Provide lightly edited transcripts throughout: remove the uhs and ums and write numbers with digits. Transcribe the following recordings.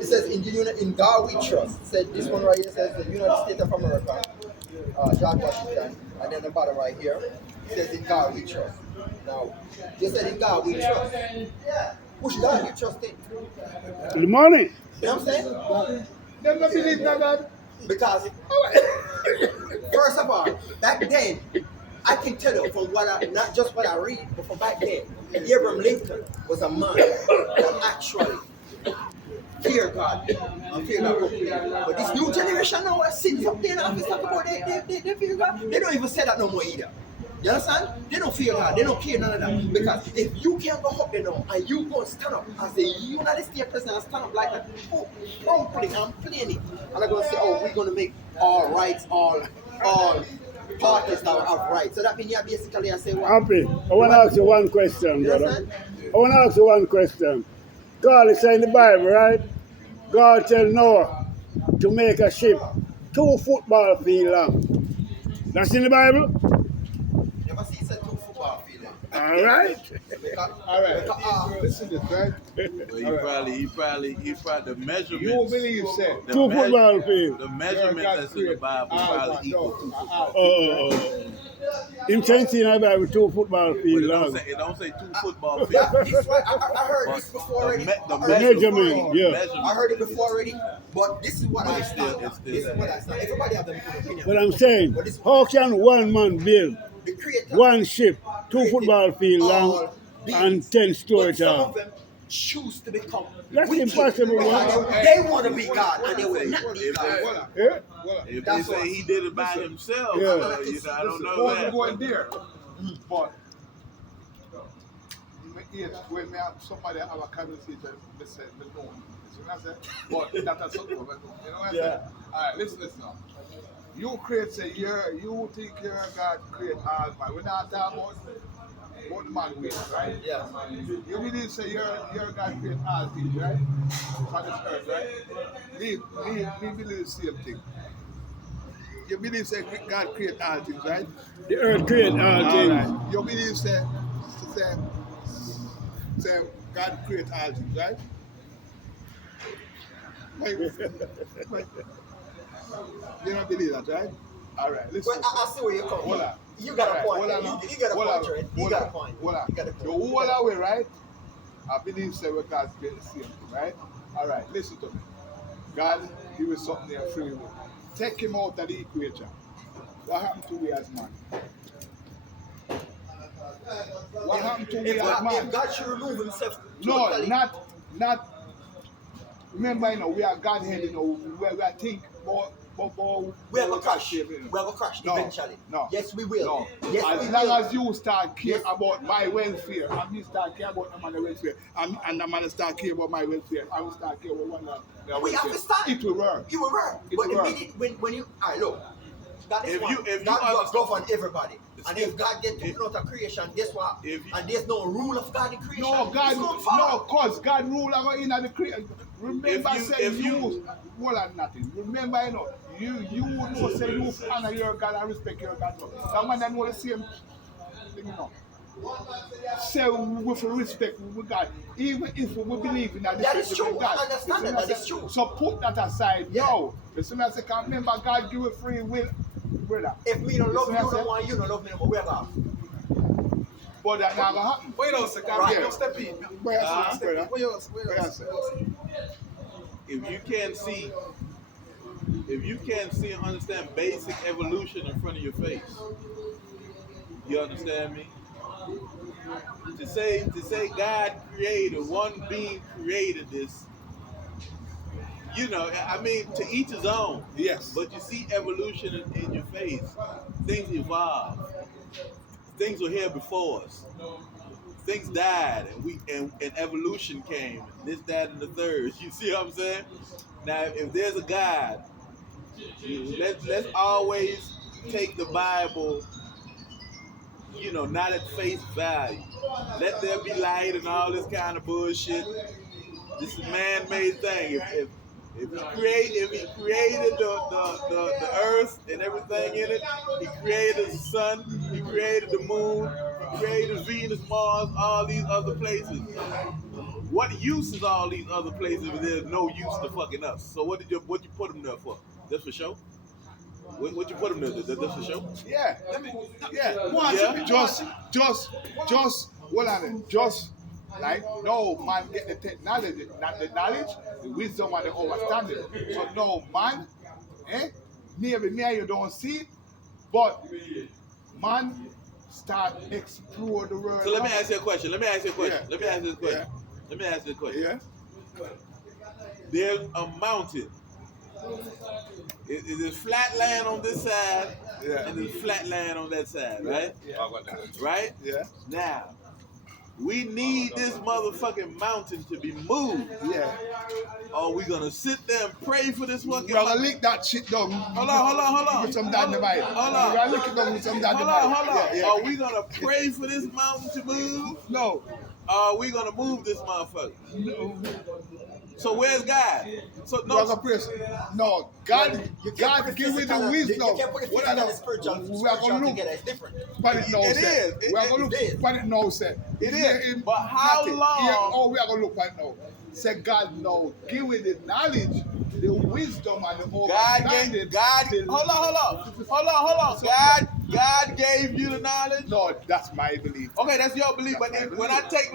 It says in God we trust. It said this one right here says the United States of America, George Washington, and then the bottom right here it says in God we trust. Now, you said in God we trust. Which God you trust in? The money. You know what I'm saying? Them not believe that God. Because first of all, back then, I can tell you from what I not just what I read, but from back then, Abraham Lincoln was a man that actually fear God and fear God completely. But this new generation now sitting up there in the office talk about they fear God. They don't even say that no more either. You understand? They don't fear God. They don't care none of that. Because if you can't go up there now and you go and stand up as the United States president and stand up like that, crumpling and playing it, and they're going to say, oh, we're going to make all rights, all parties that have rights. So that means you're basically I say what? Happy. I want to ask you one question, You brother. understand? I want to ask you one question. God is saying in the Bible, right? God tell Noah to make a ship 2 football field long. That's in the Bible? Never see said two football field. All right. All right. Listen to this, right? Well, he probably the measurements. You don't believe, say. the 2 me- football field. The measurements that's in the Bible probably equal to football. Oh. Him saying in the Bible 2 football But field it don't long. say 2 football fields. Yeah, this right. I heard this before already. The I heard this before measurement, already. yeah. I heard it before already. But this is what I It's still- stand. it's still This is there. what I stand. Everybody have their own opinion. But I'm saying, But this how can one man build the creator one ship, 2 created football field long, all and beings. 10 story But some tall? of them choose to become That's wicked impossible, because man. they want to be God and they will not be God. Voila. Yeah? Voila. If they That's say what- he did it by himself, Yeah. I don't know Before we that. go in there, but yes, when we have somebody have a conversation, they say, they know. You know what I say? But that's something. You know what I say? Yeah. All right, listen now. You create, say, you think you're God create all man. We're not talking about the man with, right? Yeah. You believe, say, you're God create all things, right? On this earth, right? Me believe the same thing. You believe, say, God create all things, right? The earth create all All things. right. You believe, say God create all things, right? Like, you don't believe that, right? All right, listen. Well, I see where you're coming Hold from. on. You got a point. Hold on. You got a point, right? You got a point. Hold on. You got a The point. whole way, right? I believe say we God create the same thing, right? All right, listen to me. God give us something there free will. Take him out of the equation. What happened to we as man? What happened to we If as man? God should remove himself No, totally, not. Remember, we are Godhead, we are think, but we have a crash. shape, We have a crash No, eventually. no. Yes, we will. No. Yes, As we long will. as you start care Yes. about my welfare, and me start care about the man's welfare, and the man start care about my welfare, I will start care about one another. We have to start. It will work. You will work. It But will the work. minute when you, all right, look, that is If one. you God will understand- govern everybody. And if If- God get taken out of creation, guess what? If you- And there's no rule of God in creation. No, God, it's gonna fall. no, cause God rule our in the creation. Remember, If you- more than nothing. Remember, you know, say you honor your God and respect your God. That man that know the same thing, Say with respect with God, even if we believe in a That is different true. God. I understand that. That is true. So put that aside. Yeah. No, as soon as I can remember, God give you free will, brother. If me don't love Listen, you, I no said- one, you don't love me no more. Where about? But that never happen. Wait a second, Right. don't step in. Where I say, brother? Wait a second. If you can't see and understand basic evolution in front of your face, you understand me? To say God created, one being created this, I mean, to each his own. Yes. But you see evolution in your face. Things evolve. Things were here before us. Things died, and evolution came. This, that, and the third. You see what I'm saying? Now, if there's a God, let's always take the Bible, not at face value. Let there be light and all this kind of bullshit. This is a man-made thing. If he created the earth and everything in it, he created the sun, he created the moon, he created Venus, Mars, all these other places. what use is all these other places if there's no use to fucking us? So what you put them there for? Just for show? What you put them there? Just for show? Yeah. Yeah. Yeah. Just hold on it. Just like no man get the technology, not the knowledge, the wisdom and the understanding. So no man, maybe me and you don't see it, but man start explore the world. So let me ask you a question. Yeah. Let me ask you a question. Yeah. There's a mountain. It is flat land on this side, Yeah. and there's flat land on that side, right? Right? Yeah. Now, we need this motherfucking mountain to be moved. Yeah. Are we gonna sit there and pray for this fucking We're gonna mountain? lick that shit down. Hold on. With some dynamite. Hold on. We're gonna lick it down with some dynamite. Hold on. Yeah. Are we gonna pray for this mountain to move? No. Are we gonna move this motherfucker? No. So where's God? So We're gonna no. praise. No. God give me the wisdom. You can't put the What physical I and the know. spiritual We are gonna look. together. It's different. But it knows It that. is. We are gonna look. It is. But it knows that. It is. But how long- Oh, we are gonna look right now. Say God knows. Give me the knowledge, the wisdom, and the understanding. Hold on. God gave you the knowledge. No, that's my belief. Okay, that's your belief. But when I take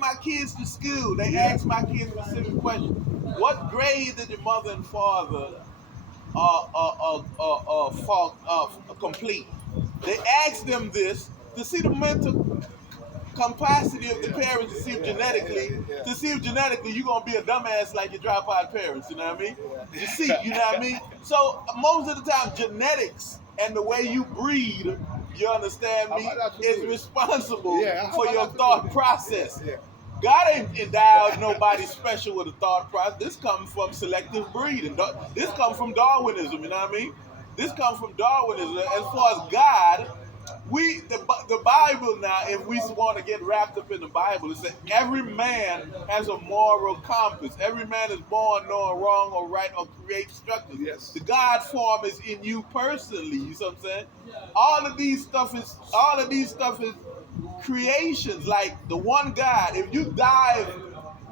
my kids to school, they ask my kids specific questions. What grade did your mother and father complete? They ask them this to see the mental capacity of the parents to see if genetically you're gonna be a dumbass like your dropout parents, you know what I mean? To see, you know what I mean? So most of the time genetics and the way you breed, you understand me, is responsible for your thought process. Yeah. God ain't endowed nobody special with a thought process. This comes from selective breeding. This comes from Darwinism, you know what I mean? This comes from Darwinism. As far as God, the Bible now, if we want to get wrapped up in the Bible, it says every man has a moral compass. Every man is born knowing wrong or right or create structures. Yes. The God form is in you personally. You see what I'm saying? All of these stuff is creations, like the one God. If you dive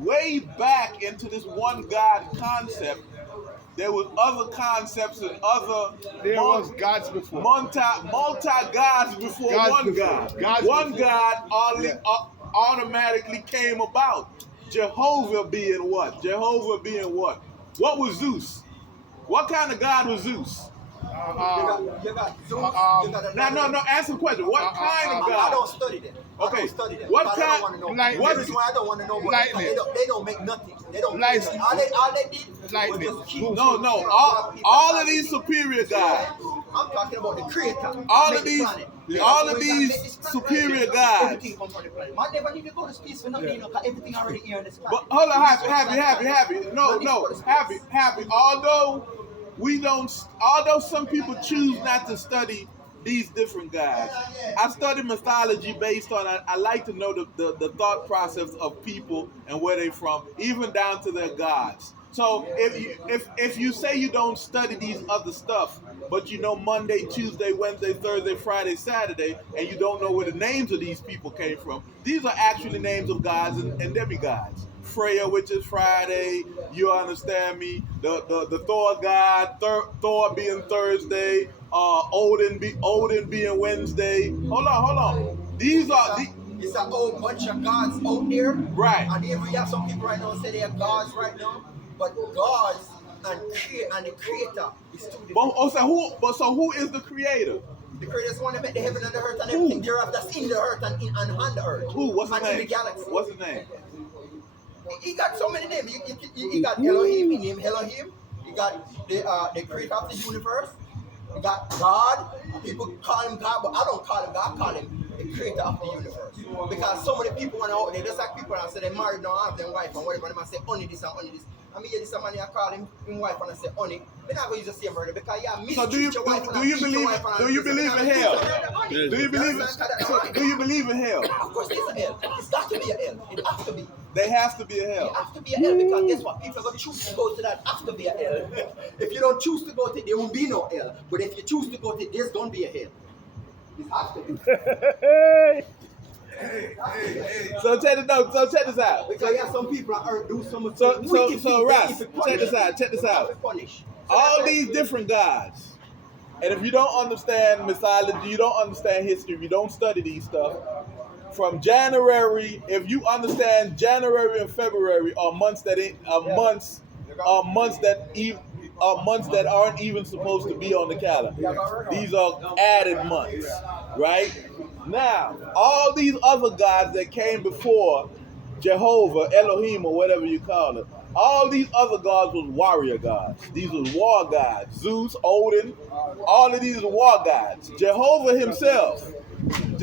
way back into this one God concept, there was other concepts and other There was gods before. multi gods before Gods one before. God. Gods One before. God automatically came about. Jehovah being what? What was Zeus? What kind of God was Zeus? You got Zeus. You got No. Answer the question. What kind of I God? don't study them. Okay. I don't study them. What But kind- I don't want to know. Lightning. What is why I don't want to know? Lightning. They don't make nothing. They don't. Lightning. All they did Lightning. was just keep. No. All of these superior gods. I'm talking about the creator. All Make of the these- planet. all of When these God made this planet, superior gods. Everything comes from the planet. Man never need to go to space for nothing. You know, 'cause everything already here on this planet. But hold on, happy. No, happy. Although some people choose not to study these different guys, I study mythology based on. I like to know the thought process of people and where they from, even down to their gods. So if you say you don't study these other stuff, but you know Monday, Tuesday, Wednesday, Thursday, Friday, Saturday, and you don't know where the names of these people came from, these are actually names of gods and demigods. Freya, which is Friday, you understand me? The Thor god, Thor being Thursday, Odin being Wednesday. Hold on. These are It's a whole bunch of gods out there. Right. And even we have some people right now say they are gods right now. But gods and the creator is two different. So who is the creator? The creator is the one that made the heaven and the earth and everything thereof that's in the earth and on the earth. Who? What's his and in name? the galaxy. What's his name? He got so many names. He got Elohim, he named Elohim. He got the creator of the universe. He got God. People call him God, but I don't call him God. I call him the creator of the universe. Because so many people went out there, just like people and say they married now, have their wife and whatever, and they say only this and only this. I mean, this man I call him wife and I say honey. We're not going to use the same word because So do you believe in hell? Do you believe in hell? Of course, it's a hell. It's got to be a hell. It has to be. There has to be a It hell. has to be a hell because guess what? People are going to choose to go to that has to be a hell. If you don't choose to go to it, there won't be no hell. But if you choose to go to it, there's going to be a hell. It has to be. So check this out. Because you have some people on earth do some So wicked things Ross, that if it check this punish, out. Check this out. if it punish. So All that's these it. different gods. And if you don't understand mythology, you don't understand history, you don't study these stuff. From January, if you understand January and February are months that aren't even supposed to be on the calendar. These are added months, right? Now, all these other gods that came before Jehovah, Elohim, or whatever you call it, all these other gods was warrior gods. These was war gods. Zeus, Odin, all of these are war gods. Jehovah himself,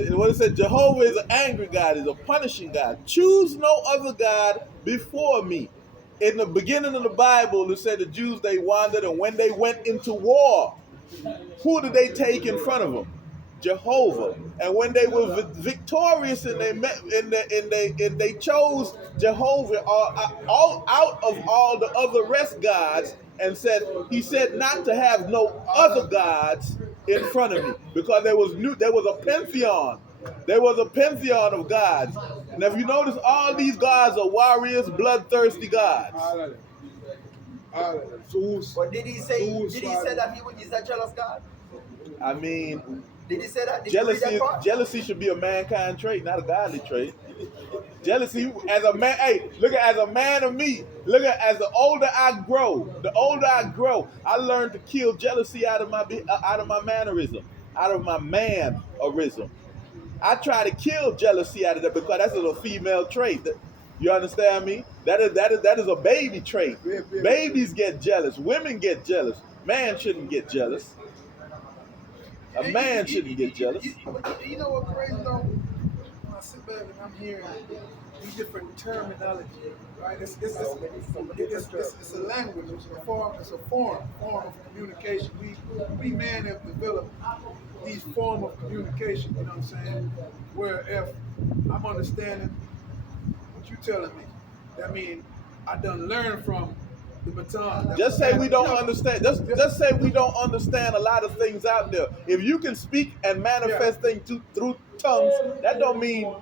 what it said, Jehovah is an angry God, is a punishing God. Choose no other God before me. In the beginning of the Bible, it said the Jews, they wandered, and when they went into war, who did they take in front of them? Jehovah. And when they were victorious and they chose Jehovah all out of all the other rest gods, and he said not to have no other gods in front of me, because there was a pantheon. There was a pantheon of gods. And if you notice, all these gods are warriors, bloodthirsty gods. But did he say that he is a jealous God? I mean, Did he say that? Did you read that part? jealousy should be a mankind trait, not a godly trait. Jealousy, as a man, hey, look at as a man of me. Look at as the older I grow, I learned to kill jealousy out of my mannerism, out of my mannerism. I try to kill jealousy out of that because that's a female trait. You understand me? That is a baby trait. Babies get jealous. Women get jealous. Man shouldn't get jealous. A man shouldn't get jealous. You know what crazy though? When I sit back and I'm hearing these different terminology, right? It's a language, it's a form of communication. We men have developed these form of communication, you know what I'm saying? Where if I'm understanding what you're telling me, that means I done learned from the baton. Just say we don't understand. Just say we don't understand a lot of things out there. If you can speak and manifest things through tongues, that don't mean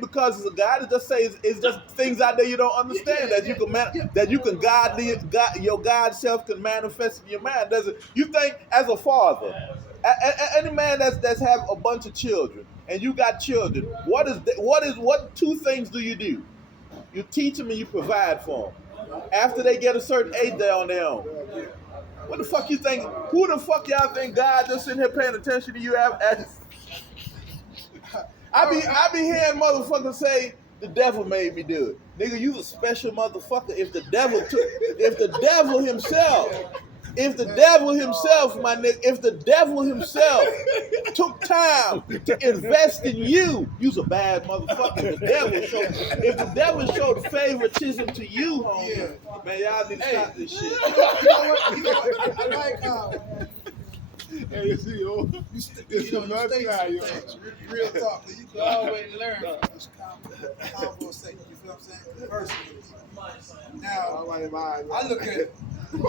because it's a God. It just says it's just things out there you don't understand that you can your God self can manifest in your mind. Doesn't you think as a father, any man that's have a bunch of children and you got children, what two things do? You teach them and you provide for them. After they get a certain age, they're on their own. What the fuck you think? Who the fuck y'all think God just sitting here paying attention to you? I be hearing motherfuckers say the devil made me do it. Nigga, you a special motherfucker. If the devil himself took time to invest in you, you's a bad motherfucker. If the devil showed favoritism to you, homie, man, y'all need to stop this shit. You know what? I like Hey, you see, you state some things, real talk, that you can always learn from this conversation. You feel what I'm saying? Personally. Now, I look at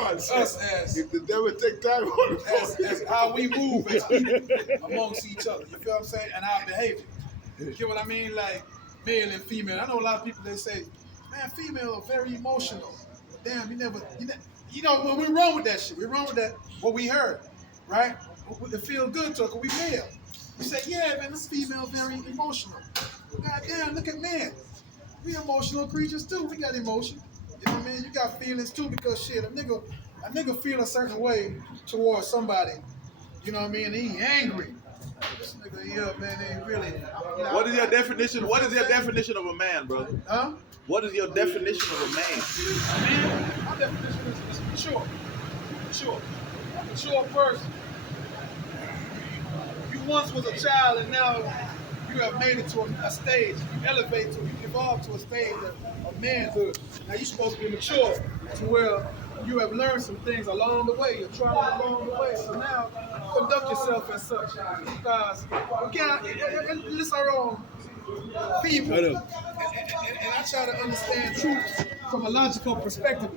us as if the devil take time on as how we move as people amongst each other. You feel what I'm saying? And our behavior. You get what I mean? Like male and female. I know a lot of people, they say, man, female are very emotional. Damn, you know, well, we're wrong with that shit. We're wrong with that, what we heard, right? It feel good to us because we male. We say, yeah, man, this female very emotional. God damn, look at men. We emotional creatures too. We got emotion. You know what I mean? You got feelings too, because shit, a nigga feel a certain way towards somebody. You know what I mean? And he angry. This nigga here, man, ain't really. You know, What is your definition? What is your definition of a man, brother? Huh? What is your definition of a man? Man, my definition is mature. Mature. A mature person. You once was a child and now you have made it to a stage. You elevate to, you evolve to a stage of manhood. Now you're supposed to be mature to where you have learned some things along the way. You're trying along the way. So now conduct yourself as such. Because again, it's our own people. And I try to understand truth from a logical perspective.